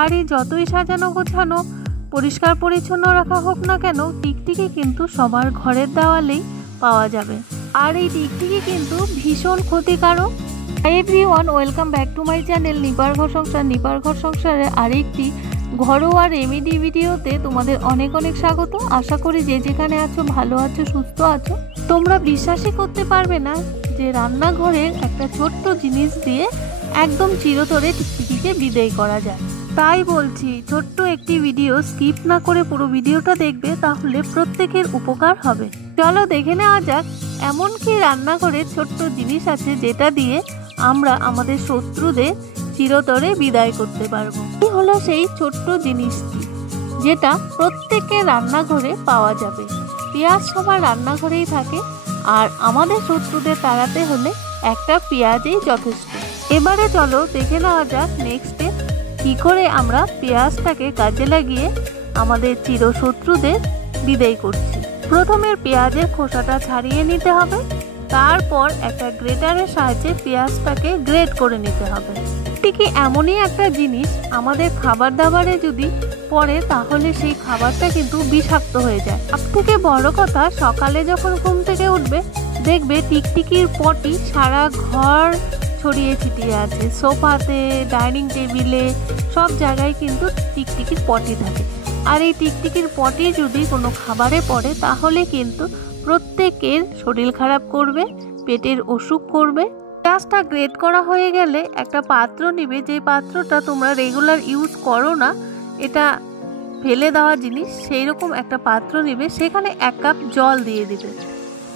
বাড়ি যতই সাজানো গোছানো পরিষ্কার পরিচ্ছন্ন রাখা হোক না কেন, টিকটিকি কিন্তু সবার ঘরের দেওয়ালেই পাওয়া যাবে। আর এই টিকটিকি কিন্তু ভীষণ ক্ষতিকারক। Hi everyone, welcome back to my channel নিপার ঘর সংসার। নিপার ঘর সংসারের আরেকটি ঘরোয়া রেমেডি ভিডিওতে তোমাদের অনেক অনেক স্বাগত। আশা করি যে যেখানে আছো ভালো আছো, সুস্থ আছো। তোমরা বিশ্বাসই করতে পারবে না যে রান্নাঘরের একটা ছোট্ট জিনিস দিয়ে একদম চিরতরে টিকটিকিকে বিদায় করা যায়। তাই বলছি, ছোট্ট একটি ভিডিও স্কিপ না করে পুরো ভিডিওটা দেখবে, তাহলে প্রত্যেকের উপকার হবে। চলো দেখে নেওয়া যাক এমন কি রান্নাঘরের ছোট্ট জিনিস আছে যেটা দিয়ে আমরা আমাদের শত্রুদের চিরতরে বিদায় করতে পারবো। এই হলো সেই ছোট্ট জিনিসটি যেটা প্রত্যেকের রান্নাঘরে পাওয়া যাবে। পেঁয়াজ সবার রান্নাঘরেই থাকে, আর আমাদের শত্রুদের তাড়াতে হলে একটা পেঁয়াজই যথেষ্ট। এবারে চলো দেখে নেওয়া যাক নেক্সট স্টেপ, কী করে আমরা পেঁয়াজটাকে কাজে লাগিয়ে আমাদের চিরশত্রুদের বিদায় করছি। প্রথমে পেঁয়াজের খোসাটা ছাড়িয়ে নিতে হবে, তারপর একটা গ্রেটারের সাহায্যে পেঁয়াজটাকে গ্রেট করে নিতে হবে। টিকি এমনই একটা জিনিস আমাদের খাবার দাবারে যদি পড়ে তাহলে সেই খাবারটা কিন্তু বিষাক্ত হয়ে যায়। সব থেকে বড় কথা, সকালে যখন ঘুম থেকে উঠবে দেখবে টিকটিকির পটি সারা ঘর ছড়িয়ে ছিটিয়ে আছে। সোফাতে, ডাইনিং টেবিলে, সব জায়গায় কিন্তু টিকটিকির পটি থাকে। আর এই টিকটিকির পটি যদি কোনো খাবারে পড়ে তাহলে কিন্তু প্রত্যেকের শরীর খারাপ করবে, পেটের অসুখ করবে। পেঁয়াজটা গ্রেট করা হয়ে গেলে একটা পাত্র নিবে, যে পাত্রটা তোমরা রেগুলার ইউজ করো না, এটা ফেলে দেওয়া জিনিস, সেই রকম একটা পাত্র নিবে। সেখানে 1 কাপ জল দিয়ে দিবে।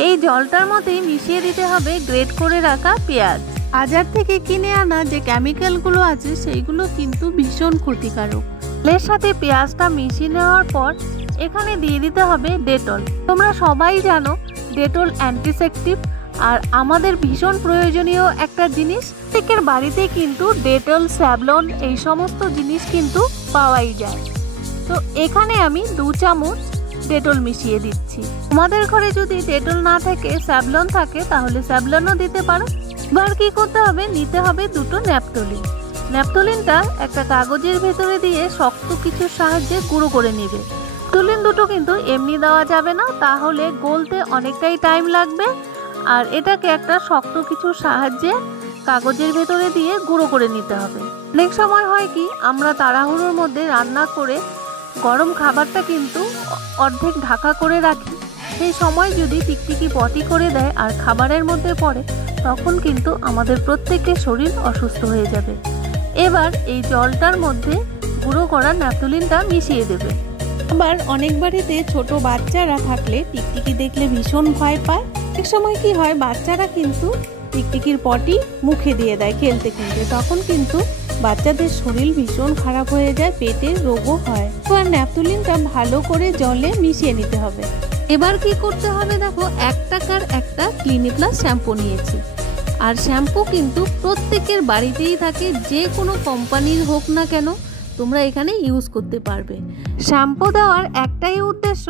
এই জলটার মধ্যেই মিশিয়ে দিতে হবে গ্রেট করে রাখা পেঁয়াজ। বাজার থেকে কিনে আনা যে কেমিক্যালগুলো আছে সেইগুলো কিন্তু ভীষণ ক্ষতিকারক। এর সাথে পেঁয়াজটা মিশিয়ে নেওয়ার পর এখানে দিয়ে দিতে হবে ডেটল। তোমরা সবাই জানো ডেটল অ্যান্টিসেপটিক, আর আমাদের ভীষণ প্রয়োজনীয় একটা জিনিস। প্রত্যেকের বাড়িতে কিন্তু ডেটল, স্যাভলন এই সমস্ত জিনিস কিন্তু পাওয়াই যায়। তো এখানে আমি 2 চামচ ডেটল মিশিয়ে দিচ্ছি। তোমাদের ঘরে যদি ডেটল না থাকে, স্যাভলন থাকে, তাহলে স্যাভলনও দিতে পারো। এবার কি করতে হবে, নিতে হবে 2টো ন্যাপথলিন। ন্যাপথলিনটা একটা কাগজের ভেতরে দিয়ে শক্ত কিছুর সাহায্যে গুঁড়ো করে নিবে। ন্যাপথলিন দুটো কিন্তু এমনি দেওয়া যাবে না, তাহলে গলতে অনেকটাই টাইম লাগবে। আর এটাকে একটা শক্ত কিছুর সাহায্যে কাগজের ভেতরে দিয়ে গুঁড়ো করে নিতে হবে। অনেক সময় হয় কি, আমরা তাড়াহুড়োর মধ্যে রান্না করে গরম খাবারটা কিন্তু অর্ধেক ঢাকা করে রাখি। সেই সময় যদি টিকটিকি পটি করে দেয় আর খাবারের মধ্যে পড়ে, তখন কিন্তু আমাদের প্রত্যেকের শরীর অসুস্থ হয়ে যাবে। এবার এই জলটার মধ্যে গুঁড়ো করা ন্যাপথলিনটা মিশিয়ে দেবে। আবার অনেক বাড়িতে ছোট বাচ্চারা থাকলে টিকটিকি দেখলে ভীষণ ভয় পায়। এক সময় কি হয়, বাচ্চারা কিন্তু টিকটিকির পটি মুখে দিয়ে দেয় খেলতে খেলতে, তখন কিন্তু বাচ্চাদের শরীর ভীষণ খারাপ হয়ে যায়, পেটের রোগও হয়। আর ন্যাপথলিনটা ভালো করে জলে মিশিয়ে নিতে হবে। এবার কি করতে হবে, দেখো 1 টাকার একটা ক্লিনিক প্লাস শ্যাম্পু নিয়েছি। আর শ্যাম্পু কিন্তু প্রত্যেকের বাড়িতেই থাকে, যে কোনো কোম্পানির হোক না কেন তোমরা এখানে ইউজ করতে পারবে। শ্যাম্পু দেওয়ার একটাই উদ্দেশ্য,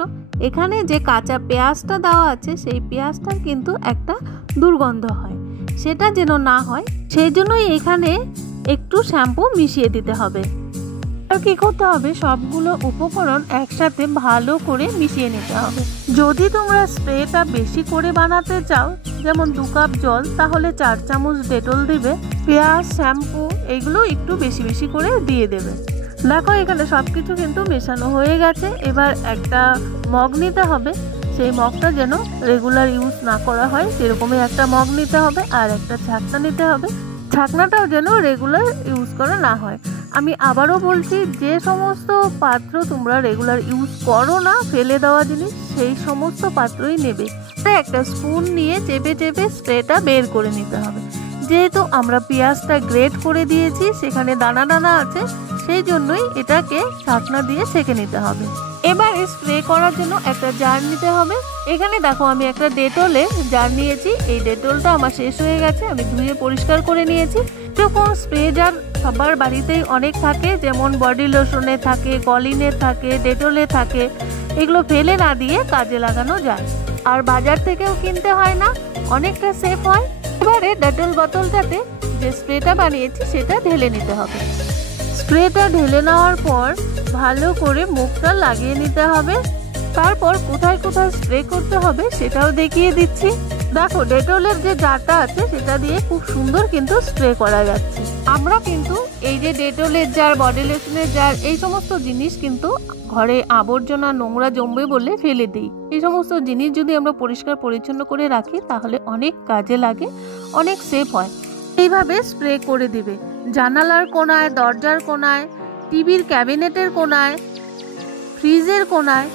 এখানে যে কাঁচা পেঁয়াজটা দেওয়া আছে সেই পেঁয়াজটার কিন্তু একটা দুর্গন্ধ হয়, সেটা যেন না হয়, সেই জন্যই এখানে একটু শ্যাম্পু মিশিয়ে দিতে হবে। আর কি করতে হবে, সবগুলো উপকরণ একসাথে ভালো করে মিশিয়ে নিতে হবে। যদি তোমরা স্প্রেটা বেশি করে বানাতে চাও, যেমন 2 কাপ জল, তাহলে 4 চামচ ডেটল দিবে। পেঁয়াজ, শ্যাম্পু এগুলো একটু বেশি বেশি করে দিয়ে দেবে। দেখো এখানে সবকিছু কিন্তু মেশানো হয়ে গেছে। এবার একটা মগ নিতে হবে, সেই মগটা যেন রেগুলার ইউজ না করা হয় সেরকমই একটা মগ নিতে হবে। আর একটা ছাকনা নিতে হবে, ছাকনাটাও যেন রেগুলার ইউজ করা না হয়। আমি আবারও বলছি, যে সমস্ত পাত্র তোমরা রেগুলার ইউজ করো না, ফেলে দেওয়া জিনিস, সেই সমস্ত পাত্রই নেবে। একটা স্পুন নিয়ে চেপে চেপে স্প্রেটা বের করে নিতে হবে। যেহেতু আমরা পেঁয়াজটা গ্রেট করে দিয়েছি, সেখানে দানা দানা আছে, সেই জন্যই এটাকে ছাকনা দিয়ে ছেঁকে নিতে হবে। এবার স্প্রে করার জন্য একটা জার নিতে হবে। এখানে দেখো আমি একটা ডেটলের জার নিয়েছি। এই ডেটলটা আমার শেষ হয়ে গেছে, আমি ধুয়ে পরিষ্কার করে নিয়েছি। এরকম স্প্রে জার সবার বাড়িতেই অনেক থাকে, যেমন বডি লোশনে থাকে, কলিনের থাকে, ডেটলে থাকে। এগুলো ফেলে না দিয়ে কাজে লাগানো যায়, আর বাজার থেকেও কিনতে হয় না, অনেকটা সেফ হয়। এবারে ডেটল বোতলটাতে যে স্প্রেটা বানিয়েছি সেটা ঢেলে নিতে হবে। স্প্রেটা ঢেলে নেওয়ার পর ভালো করে মুখটা লাগিয়ে নিতে হবে। তারপর কোথায় কোথায় স্প্রে করতে হবে সেটাও দেখিয়ে দিচ্ছি। দেখো ডেটলের যে জারটা আছে সেটা দিয়ে খুব সুন্দর কিন্তু স্প্রে করা যাচ্ছে। আমরা কিন্তু এই যে ডেটলের জার, বডি লোশনের জার, এই সমস্ত জিনিস কিন্তু ঘরে আবর্জনা নোংরা জমবে বলে ফেলে দিই। এই সমস্ত জিনিস যদি আমরা পরিষ্কার পরিচ্ছন্ন করে রাখি তাহলে অনেক কাজে লাগে, অনেক সেফ হয়। এইভাবে স্প্রে করে দিবে জানালার কোনায়, দরজার কোনায়, টিভির ক্যাবিনেটের কোনায়, ফ্রিজের কোনায়,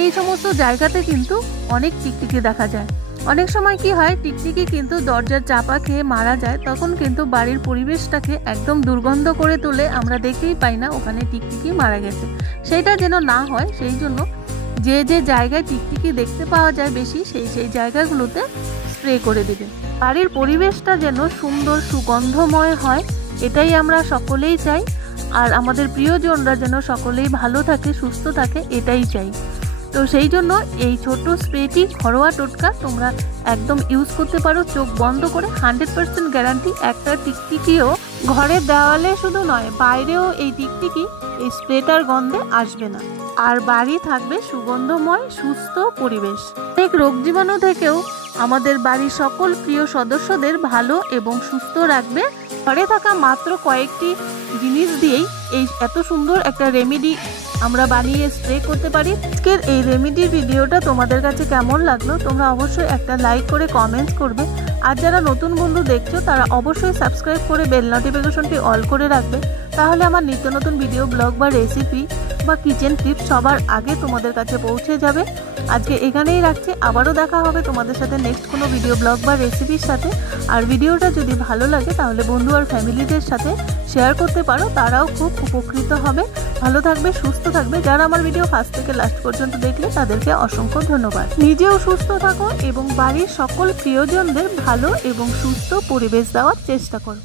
এই সমস্ত জায়গাতে কিন্তু অনেক টিকটিকি দেখা যায়। অনেক সময় কি হয়, টিকটিকি কিন্তু দরজার চাপা খেয়ে মারা যায়, তখন কিন্তু বাড়ির পরিবেশটাকে একদম দুর্গন্ধ করে তোলে, আমরা দেখতেই পাই না ওখানে টিকটিকি মারা গেছে। সেটা যেন না হয় সেই জন্য যে যে জায়গায় টিকটিকি দেখতে পাওয়া যায় বেশি, সেই জায়গাগুলোতে স্প্রে করে দিবে। বাড়ির পরিবেশটা যেন সুন্দর সুগন্ধময় হয়, এটাই আমরা সকলেই চাই। আর আমাদের প্রিয়জনরা যেন সকলেই ভালো থাকে, সুস্থ থাকে, এটাই চাই। তো সেই জন্য এই ছোট্ট স্প্রেটি ঘরোয়া টোটকা তোমরা একদম ইউজ করতে পারো চোখ বন্ধ করে। 100% গ্যারান্টি, একটা টিকটিকিও ঘরের দেওয়ালে শুধু নয় বাইরেও এই টিকটিকি এই স্প্রেটার গন্ধে আসবে না। আর বাড়ি থাকবে সুগন্ধময় সুস্থ পরিবেশ। অনেক রোগ জীবাণু থেকেও আমাদের বাড়ির সকল প্রিয় সদস্যদের ভালো এবং সুস্থ রাখবে। ঘরে থাকা মাত্র কয়েকটি জিনিস দিয়েই এই এত সুন্দর একটা রেমেডি আমরা বানিয়ে স্প্রে করতে পারি। আজকের এই রেমেডির ভিডিওটা তোমাদের কাছে কেমন লাগলো তোমরা অবশ্যই একটা লাইক করে কমেন্টস করবে। আর যারা নতুন বন্ধু দেখছো তারা অবশ্যই সাবস্ক্রাইব করে বেল নোটিফিকেশনটি অল করে রাখবে, তাহলে আমার নিত্য নতুন ভিডিও, ব্লগ বা রেসিপি বা কিচেন টিপস সবার আগে তোমাদের কাছে পৌঁছে যাবে। আজকে এখানেই রাখছি, আবারও দেখা হবে তোমাদের সাথে নেক্সট কোনো ভিডিও, ব্লগ বা রেসিপির সাথে। আর ভিডিওটা যদি ভালো লাগে তাহলে বন্ধু আর ফ্যামিলিদের সাথে শেয়ার করতে পারো, তারাও খুব উপকৃত হবে। ভালো থাকবে, সুস্থ থাকবে। যারা আমার ভিডিও ফার্স্ট থেকে লাস্ট পর্যন্ত দেখলে তাদেরকে অসংখ্য ধন্যবাদ। নিজেও সুস্থ থাকো এবং বাড়ির সকল প্রিয়জনদের ভালো এবং সুস্থ পরিবেশ দেওয়ার চেষ্টা করো।